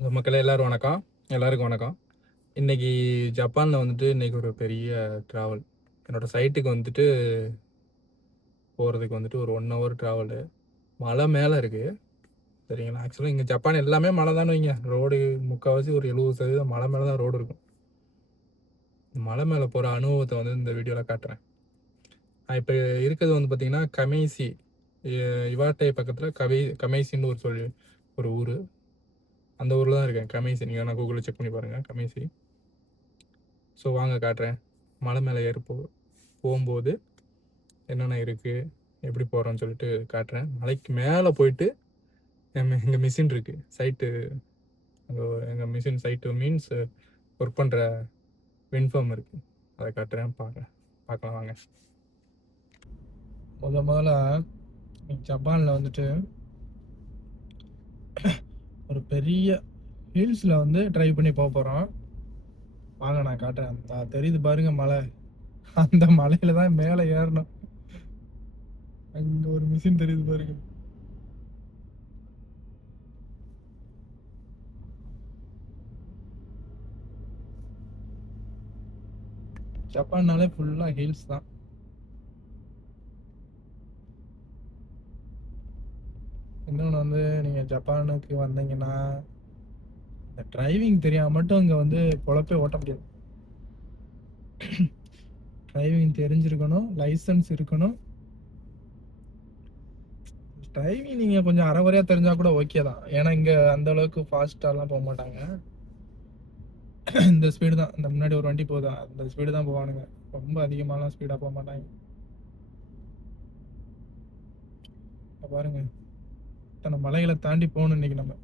Hello மக்களே, எல்லாரும் வணக்கம். எல்லாருக்கும் வணக்கம். இன்னைக்கு ஜப்பானில் வந்துட்டு இன்னைக்கு ஒரு பெரிய ட்ராவல். என்னோட சைட்டுக்கு வந்துட்டு போகிறதுக்கு வந்துட்டு ஒரு 1 ஹவர் ட்ராவலு. மலை மேலே இருக்குது, சரிங்களா? ஆக்சுவலாக இங்கே ஜப்பான் எல்லாமே மலை தானே வைங்க. ரோடு முக்கால்வாசி ஒரு 70% மலை மேலே தான் ரோடு இருக்கும். மலை மேலே போகிற அனுபவத்தை வந்து இந்த வீடியோவில் காட்டுறேன். நான் இப்போ இருக்கிறது வந்து பார்த்திங்கன்னா கமைசி, இவாட்டை பக்கத்தில் கமைசின்னு ஒரு ஊர். அந்த ஊரில் தான் இருக்கேன், கமைசி. நீங்கள் வேணால் கூகுளில் செக் பண்ணி பாருங்கள், கமைசி. ஸோ வாங்க காட்டுறேன். மலை மேலே போகும்போது என்னென்ன இருக்குது, எப்படி போகிறோன்னு சொல்லிட்டு காட்டுறேன். மலைக்கு மேலே போயிட்டு எங்கள் மிஷின் இருக்குது, சைட்டு. எங்கள் மிஷின் சைட்டு மீன்ஸ் ஒர்க் பண்ணுற வின்ஃபார்ம் இருக்குது, அதை காட்டுறேன். பார்க்கலாம் வாங்க. முதல்ல ஜப்பானில் வந்துட்டு ஒரு பெரிய ஹில்ஸில் வந்து ட்ரைவ் பண்ணி போகிறோம். வாங்க நான் காட்டுறேன். தெரியுது பாருங்க மலை. அந்த மலையில தான் மேலே ஏறணும். அங்க ஒரு மிஷின் தெரியுது பாருங்க. ஜப்பான்னாலே ஃபுல்லா ஹில்ஸ் தான். இன்னொன்று வந்து நீங்கள் ஜப்பானுக்கு வந்தீங்கன்னா இந்த டிரைவிங் தெரியாம மட்டும் இங்கே வந்து பொழப்பே ஓட்ட முடியாது. டிரைவிங் தெரிஞ்சிருக்கணும், லைசன்ஸ் இருக்கணும். டிரைவிங் நீங்கள் கொஞ்சம் அரைகுறையாக தெரிஞ்சால் கூட ஓகே தான். ஏன்னா இங்கே அந்த அளவுக்கு ஃபாஸ்ட்டாலாம் போக மாட்டாங்க. இந்த ஸ்பீடு தான், இந்த முன்னாடி ஒரு வண்டி போகுதா அந்த ஸ்பீடு தான் போவானுங்க. ரொம்ப அதிகமாலாம் ஸ்பீடாக போக மாட்டாங்க. பாருங்க, இத்தனை மலைகளை தாண்டி போகணும் இன்னைக்கு நம்ம.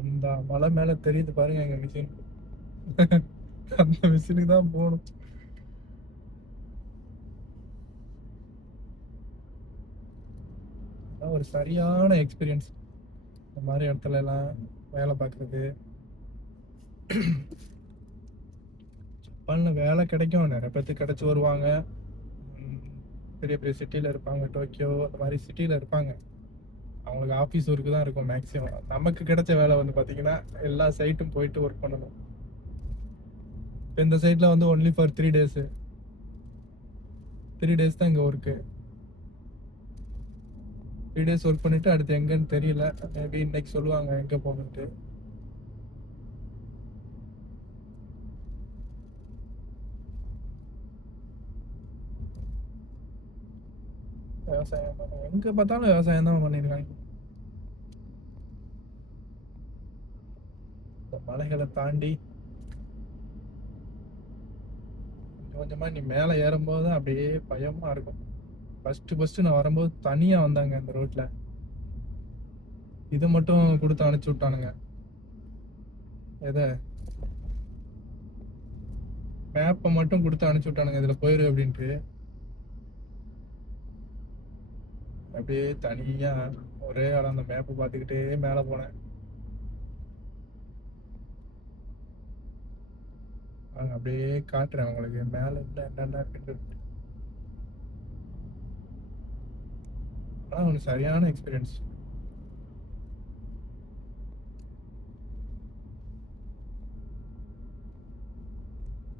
அந்த மலை மேல தெரியுது பாருங்க எங்க மிஷின். அந்த மிஷினுக்கு தான் போகணும். ஒரு சரியான எக்ஸ்பீரியன்ஸ் இந்த மாதிரி இடத்துல எல்லாம் வேலை பார்க்குறது. ஜப்பானில் வேலை கிடைக்கும், நிறைய பேர்த்துக்கு கிடச்சி வருவாங்க. பெரிய பெரிய சிட்டியில் இருப்பாங்க, டோக்கியோ அந்த மாதிரி சிட்டியில் இருப்பாங்க. அவங்களுக்கு ஆஃபீஸ் ஒர்க்கு தான் இருக்கும் மேக்ஸிமம். நமக்கு கிடைச்ச வேலை வந்து பார்த்தீங்கன்னா எல்லா சைட்டும் போயிட்டு ஒர்க் பண்ணணும். இப்போ இந்த சைட்டில் வந்து ஒன்லி ஃபார் 3 days. 3 days தான் இங்கே ஒர்க்கு. 3 days ஒர்க் பண்ணிவிட்டு அடுத்து எங்கன்னு தெரியல. மேபி இன்னைக்கு சொல்லுவாங்க எங்கே போகணுன்ட்டு. விவசாயம் எங்கே பார்த்தாலும் விவசாயம் தான் பண்ணியிருக்காங்க. இந்த மலைகளை தாண்டி கொஞ்சமாக நீ மேலே ஏறும்போது தான் அப்படியே பயமாக இருக்கும். ஃபஸ்ட்டு நான் வரும்போது தனியாக வந்தாங்க அந்த ரோட்டில். இதை மட்டும் கொடுத்து அனுப்பிச்சி விட்டானுங்க. எதை மேப்பை மட்டும் கொடுத்து அனுப்பிச்சி விட்டானுங்க, இதில் போயிரு அப்படின்ட்டு. அப்படியே தனியாக ஒரே ஆள் அந்த மேப்பை பார்த்துக்கிட்டே மேலே போனேன். அப்படியே காட்டுறேன் உங்களுக்கு மேலே என்னென்ன இருக்குன்னு. ஆனால் ஒன்று சரியான எக்ஸ்பீரியன்ஸ்.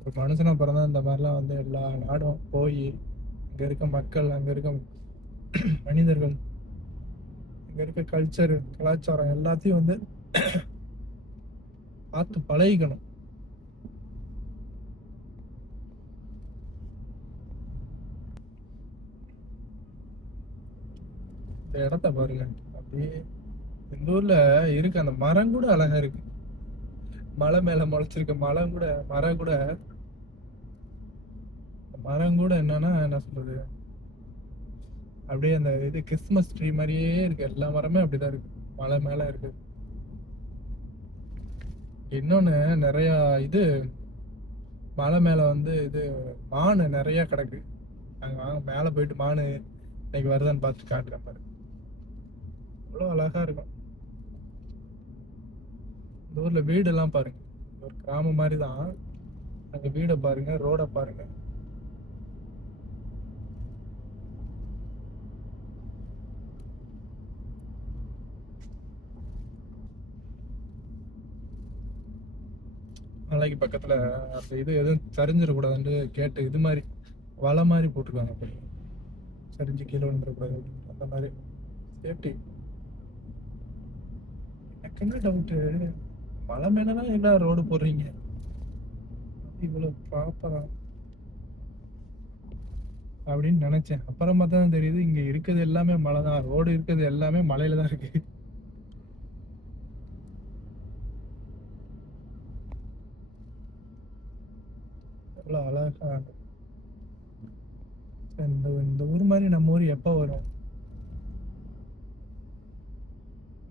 ஒரு மனுஷனா பிறந்தா இந்த மாதிரிலாம் வந்து எல்லா நாடும் போய் அங்கே இருக்க மக்கள், அங்கே இருக்க மனிதர்கள், அங்கே இருக்க கல்ச்சரு, கலாச்சாரம் எல்லாத்தையும் வந்து பார்த்து பழகிக்கணும். இந்த இடத்த பாருங்க. அப்படியே இந்த ஊர்ல இருக்கு அந்த மரம் கூட அழகா இருக்கு. மலை மேல முளைச்சிருக்க மரம் கூட என்னன்னா என்ன சொல்றது, அப்படியே அந்த இது கிறிஸ்மஸ் ட்ரீ மாதிரியே இருக்கு, எல்லா மரமே அப்படிதான் இருக்கு, மலை மேல இருக்கு. இன்னொன்னு நிறைய இது மலை மேல வந்து இது மானு நிறைய கிடக்கு. அங்க வாங்க மேல போயிட்டு மானு இன்னைக்கு வருதான்னு பார்த்து காட்டுறேன் பாரு. அவ்வளோ அழகா இருக்கும். இந்த ஊர்ல வீடெல்லாம் பாருங்க, ஒரு கிராமம் மாதிரி தான். அங்க வீடை பாருங்க, ரோடை பாருங்க. மலைக்கு பக்கத்துல அந்த இது எதுவும் சரிஞ்சிடக்கூடாதுன்னு கேட்டு இது மாதிரி வலை மாதிரி போட்டிருக்காங்க. அப்படி சரிஞ்சு கீழே விழுந்துடக்கூடாது அந்த மாதிரி சேஃப்டி. எனக்கு என்ன டவுட்டு, மலை மேலலாம் என்ன ரோடு போடுறீங்க, இவ்வளோ ப்ராப்பரா அப்படின்னு நினைச்சேன். அப்புறமா தான் தெரியுது இங்க இருக்கிறது எல்லாமே மலை தான், ரோடு இருக்கிறது எல்லாமே மலையில தான் இருக்கு. எவ்வளோ அழகா. இந்த இந்த ஊர் மாதிரி நம்ம ஊர் எப்போ வரும்?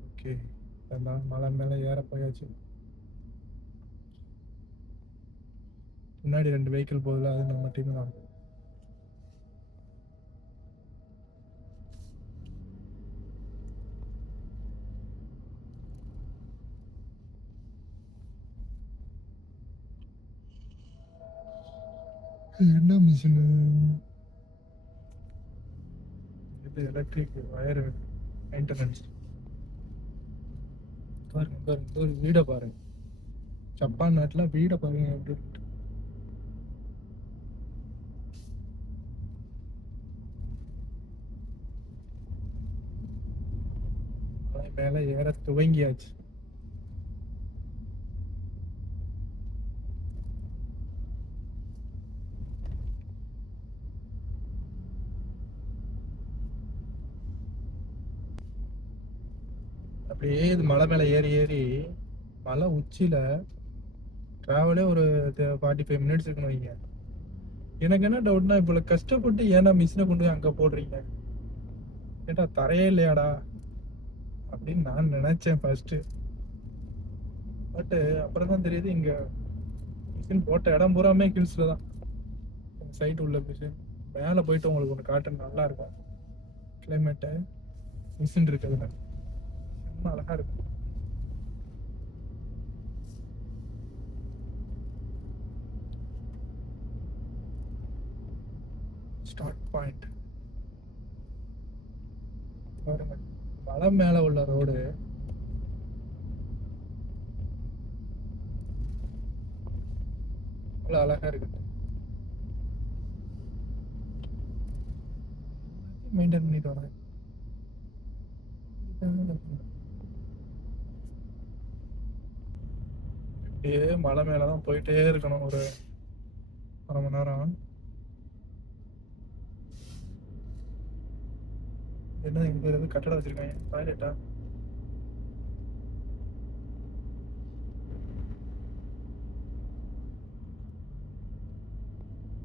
ஓகே, மலை மேலே ஏற போயாச்சு. முன்னாடி 2 வெஹிக்கிள் போகுதுல, அது நம்ம டீம் தான். என்ன மிஷினு இது? Electric wire maintenance. பாருங்க பாருங்க, ஒரு வீடை பாருங்க, ஜப்பான் நாட்டில் வீடை பாருங்க எப்படி இருக்கு. மலை மேலே ஏற துவங்கியாச்சு. அப்படியே இது மலை மேலே ஏறி ஏறி மலை உச்சியில் ட்ராவலே ஒரு 45 மினிட்ஸ் இருக்குன்னு வைங்க. எனக்கு என்ன டவுட்னா, இவ்வளோ கஷ்டப்பட்டு ஏன்னா மிஷினை கொண்டு போய் அங்கே போடுறீங்க, கேட்டா தரையே இல்லையாடா அப்படின்னு நான் நினைச்சேன் ஃபர்ஸ்ட். பட்டு அப்புறம் தான் தெரியுது இங்க மிஷின் போட்ட இடம் பூராமே ஹில்ஸ்ல தான். சைட் உள்ள மிஷின் மேலே போயிட்டு உங்களுக்கு ஒன்று காட்டு, நல்லா இருக்கும் கிளைமேட்டு. மிஷின் இருக்குதுல செம்ம அழகா இருக்கும். ஸ்டார்ட் பாயிண்ட் பாருங்க, மலை மேல உள்ள ரோடு அவ்வளோ அழகா இருக்கு. மெயின்டைன் பண்ணிட்டு வரேன். அப்படியே மலை மேலதான் போயிட்டே இருக்கணும் ஒரு 1/2 மணி நேரம். என்ன இங்க எதுவும் கட்டடம் வச்சிருக்காங்க, டாய்லெட்டா?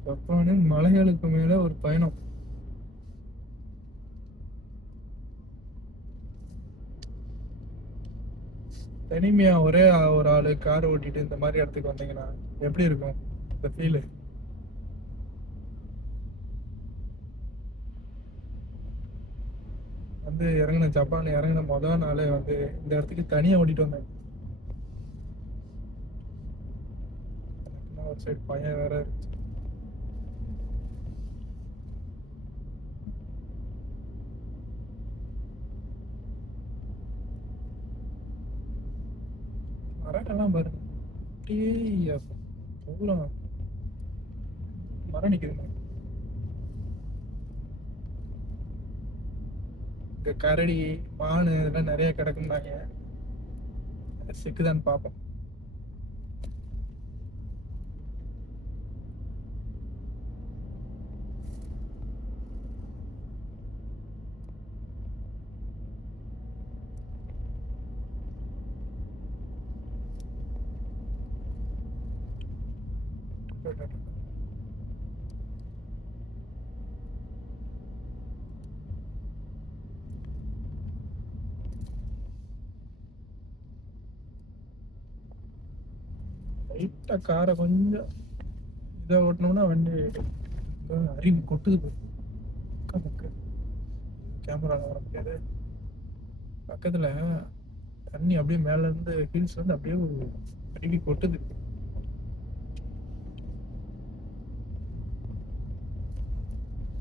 ஜப்பானின் மலைகளுக்கு மேல ஒரு பயணம். தனிமையா ஒரே ஒரு ஆளு கார் ஓட்டிட்டு இந்த மாதிரி இடத்துக்கு வந்தீங்கன்னா எப்படி இருக்கும் இந்த ஃபீலு? வந்து இறங்கின ஜப்பான் இறங்கின முதல் நாளே வந்து இந்த இடத்துக்கு தனியா ஓட்டிட்டு வந்தேன். ஒரு சைடு பையன் வேற இருந்துச்சு. மரங்கள்லாம் பாருங்க, அப்படியே பூரா மரம் நிக்குது. இங்க கரடி மானு இதெல்லாம் நிறைய கிடக்குனாங்க, சிக்குதான்னு பார்ப்போம். லைட்டாக காரை கொஞ்சம் இதை ஓட்டினோம்னா வண்டி அறிவு கொட்டுது. கேமராவில் வர முடியாது. பக்கத்தில் தண்ணி அப்படியே மேலேருந்து ஹில்ஸ்லேருந்து அப்படியே ஒரு அருவி கொட்டுது.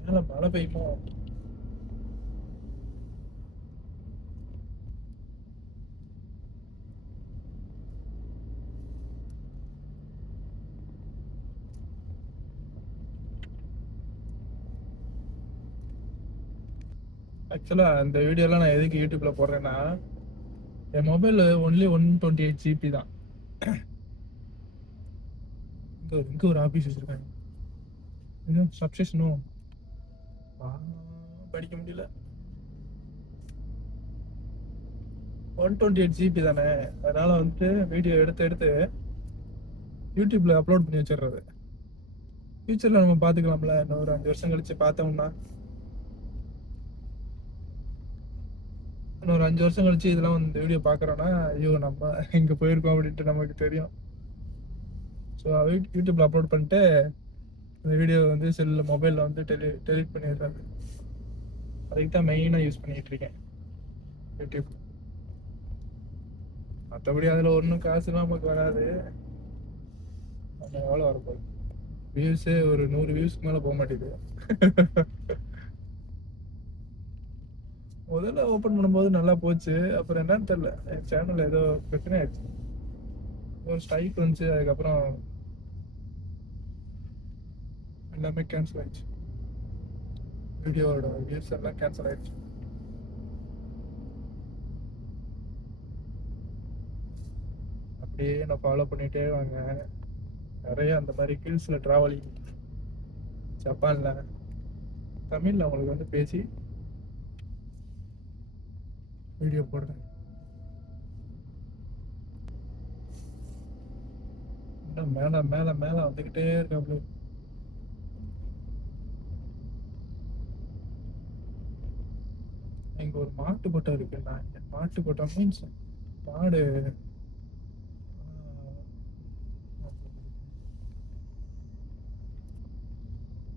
மேலே மழை பெய்யுமோ? ஆக்சுவலாக அந்த வீடியோலாம் நான் எதுக்கு யூடியூப்பில் போடுறேன்னா, என் மொபைல் ஒன்லி 128 GB தான். இங்கே ஒரு ஆஃபீஸ் வச்சுருக்காங்க. இன்னும் சப்ஸ்டேஷனும் படிக்க முடியல. 128 GB தானே, அதனால் வந்துட்டு வீடியோ எடுத்து யூடியூப்பில் அப்லோட் பண்ணி வச்சிடுறது. ஃப்யூச்சரில் நம்ம பார்த்துக்கலாம்ல. இன்னும் ஒரு 5 வருஷம் கழிச்சு பார்த்தோம்னா, இன்னொரு 5 வருஷம் கழிச்சு இதெல்லாம் வந்து வீடியோ பார்க்குறோன்னா, ஐயோ நம்ம இங்கே போயிருக்கோம் அப்படின்ட்டு நமக்கு தெரியும். ஸோ யூடியூப்பில் அப்லோட் பண்ணிட்டு இந்த வீடியோ வந்து செல்லில் மொபைலில் வந்து டெலிட் பண்ணிடுறாரு. அதுக்கு தான் மெயினாக யூஸ் பண்ணிகிட்டு இருக்கேன் யூடியூப். மற்றபடி அதில் ஒன்றும் காசுலாம் நமக்கு வராது. நம்ம எவ்வளோ வரப்போகுது? வியூஸே ஒரு 100 வியூஸ்க்கு மேலே போக மாட்டேங்குது. முதல்ல ஓப்பன் பண்ணும்போது நல்லா போச்சு. அப்புறம் என்னன்னு தெரியல, என் சேனல் ஏதோ பிரச்சனை ஆயிடுச்சு. ஒரு ஸ்ட்ரைக் வந்துச்சு. அதுக்கப்புறம் எல்லாமே கேன்சல் ஆயிடுச்சு. வீடியோவோட வியூஸ் எல்லாம் கேன்சல் ஆயிடுச்சு. அப்படியே நான் ஃபாலோ பண்ணிகிட்டே வாங்க. நிறைய அந்த மாதிரி ஹில்ஸில் ட்ராவலிங் ஜப்பானில் தமிழில் அவங்களுக்கு வந்து பேசி வீடியோ போடுறேன். இன்னும் மேலே மேலே மேலே வந்துக்கிட்டே இருக்காப்புல. இங்கே ஒரு மாட்டு கொட்டை இருக்குண்ணா. மாட்டு கொட்டை மீன்ஸ் மாடு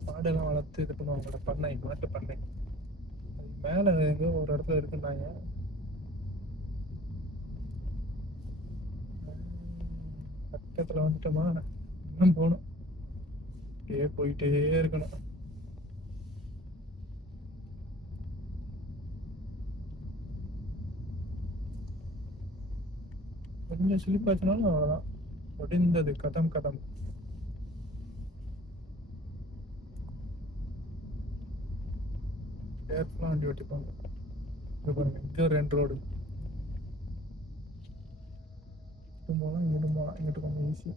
மாடெல்லாம் வளர்த்து இது பண்ணுவாங்களோட பண்ணை, மாட்டு பண்ணை. அது மேலே எங்கோ ஒரு இடத்துல இருக்குன்னாங்க. பக்கத்தில் வந்துட்டோமா, இன்னும் போகணும். அப்படியே போயிட்டே இருக்கணும். கொஞ்சம் ஸ்லிப்பாச்சுனாலும் அவ்வளோதான், முடிந்தது, கதம். கேர்ஃபுல்லாக வண்டி ஓட்டிப்பாங்க. இது பாருங்க, இங்கே ஒரு 2 ரோடு. இங்கிட்டு போகலாம், இங்கிட்டு கொஞ்சம் ஈஸி.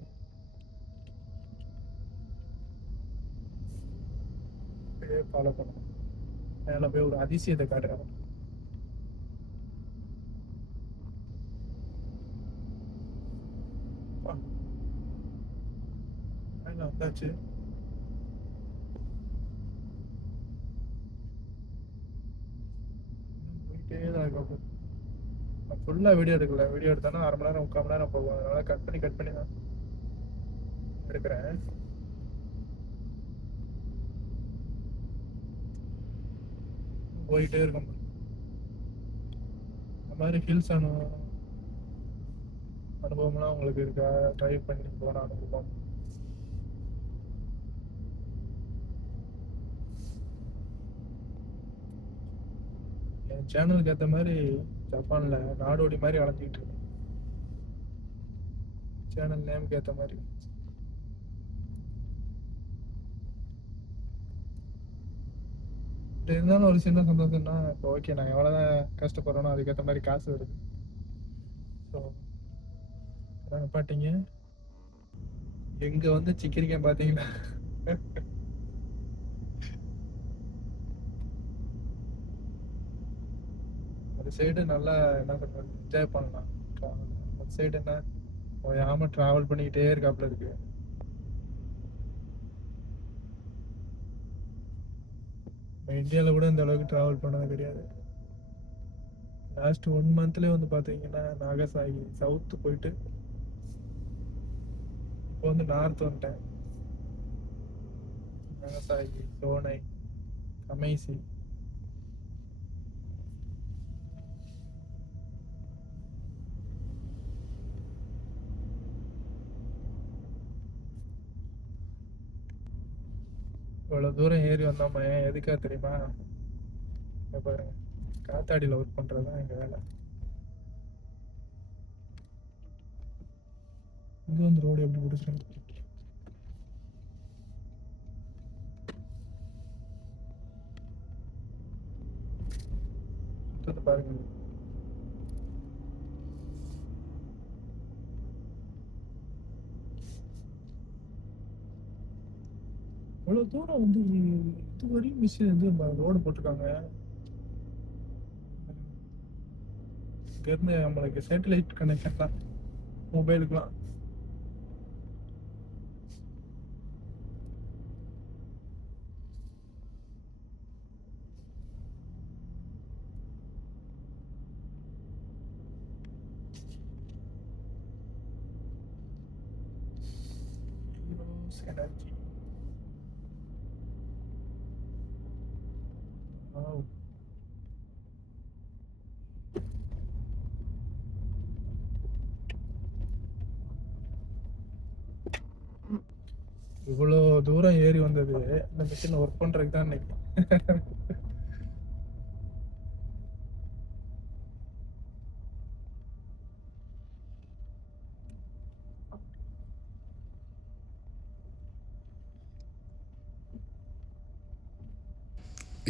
அப்படியே ஃபாலோ பண்ணணும். மேலே போய் ஒரு அதிசயத்தை காட்டுறாங்க. மேலே வந்தாச்சு. போயிட்டே தான் இருக்கும். நான் ஃபுல்லாக வீடியோ எடுக்கல. வீடியோ எடுத்தோன்னா 1/2 மணி நேரம் 3/4 மணி நேரம் போகும். அதனால் கட் பண்ணி தான் எடுக்கிறேன். போயிட்டே இருக்கும். இந்த மாதிரி ஹில்ஸ் அனுபவம்லாம் உங்களுக்கு இருக்கா? ட்ரைவ் பண்ணி போன அனுபவம்? என் சேனலுக்கு ஏற்ற மாதிரி ஜப்பானில் நாடோடி மாதிரி அலைஞ்சிக்கிட்டு இருக்கேன். சேனல் நேமுக்கு ஏற்ற மாதிரி. இருந்தாலும் ஒரு சின்ன சந்தோஷம்னா, இப்போ ஓகே நான் எவ்வளோதான் கஷ்டப்படுறோனோ அதுக்கேற்ற மாதிரி காசு வருது. ஸோ பாட்டிங்க எங்கே வந்து சிக்கிரிக்கேன் பார்த்தீங்களா? ஒரு சைடு நல்லா என்ன சொல்றது, என்ஜாய் பண்ணலாம். ஒரு சைடு என்ன ஓயாமல் ட்ராவல் பண்ணிக்கிட்டே இருக்காப்புல இருக்கு. இந்தியாவில் கூட இந்த அளவுக்கு ட்ராவல் பண்ணது கிடையாது. லாஸ்ட் 1 மந்த்லேயே வந்து பார்த்தீங்கன்னா நாகசாகி சவுத்து போயிட்டு இப்போ வந்து நார்த் வந்துட்டேன். நாகசாகி, சோனை, கமைசி. இவ்வளோ தூரம் ஏறி வந்தோமா எதுக்கா தெரியுமா? பாருங்க, காத்தாடியில் ஒர்க் பண்ணுறது தான் எங்கள் வேலை. இங்கே வந்து ரோடு எப்படி பிடிச்சிருக்கு பாருங்க. இவ்வளோ தூரம் வந்து இதுவரையும் மிஷின் வந்து ரோடு போட்டிருக்காங்க. இங்கேருந்து நம்மளுக்கு சேட்டலைட் கனெக்ஷன் தான் மொபைலுக்குலாம். எனர்ஜி இவ்வளோ தூரம் ஏறி வந்தது இந்த மிஷின் ஒர்க் பண்றதுக்கு தான் இன்னைக்கு.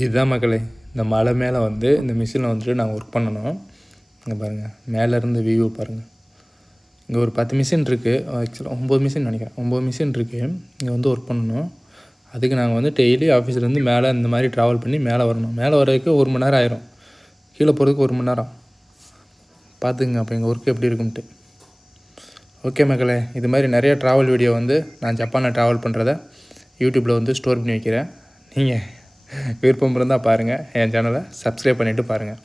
இதுதான் மக்களே, இந்த மலை மேலே வந்து இந்த மிஷினில் வந்துட்டு நாங்கள் ஒர்க் பண்ணணும். இங்கே பாருங்கள், மேலேருந்து வியூ பாருங்கள். இங்கே ஒரு 10 மிஷின் இருக்குது. ஆக்சுவலாக 9 மிஷின் நினைக்கிறேன். 9 மிஷின் இருக்குது. இங்கே வந்து ஒர்க் பண்ணணும். அதுக்கு நாங்கள் வந்து டெய்லி ஆஃபீஸ்லேருந்து மேலே இந்த மாதிரி ட்ராவல் பண்ணி மேலே வரணும். மேலே வரதுக்கு 1 மணி நேரம் ஆயிரும். கீழே போகிறதுக்கு 1 மணி நேரம். பார்த்துக்குங்க அப்போ எங்கள் ஒர்க் எப்படி இருக்குன்ட்டு. ஓகே மக்களே, இது மாதிரி நிறைய ட்ராவல் வீடியோ வந்து நான் ஜப்பானில் ட்ராவல் பண்ணுறத யூடியூப்பில் வந்து ஸ்டோர் பண்ணி வைக்கிறேன். நீங்கள் விருப்பம் இருந்தால் பாருங்கள். என் சேனலை சப்ஸ்கிரைப் பண்ணிவிட்டு பாருங்கள்.